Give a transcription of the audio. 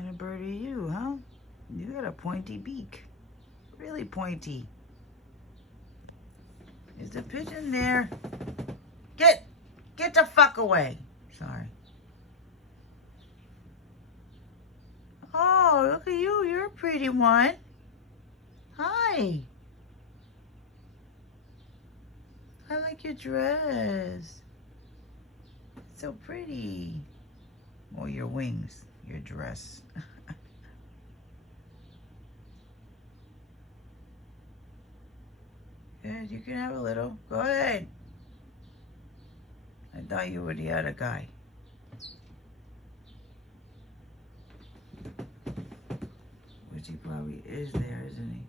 kind of bird are you, huh? You got a pointy beak. Really pointy. Is the pigeon there? Get the fuck away. Sorry. Oh, look at you. You're a pretty one. Hi. I like your dress. It's so pretty. Well, your wings, your dress. Good, you can have a little. Go ahead. I thought you were the other guy. Which he probably is there, isn't he?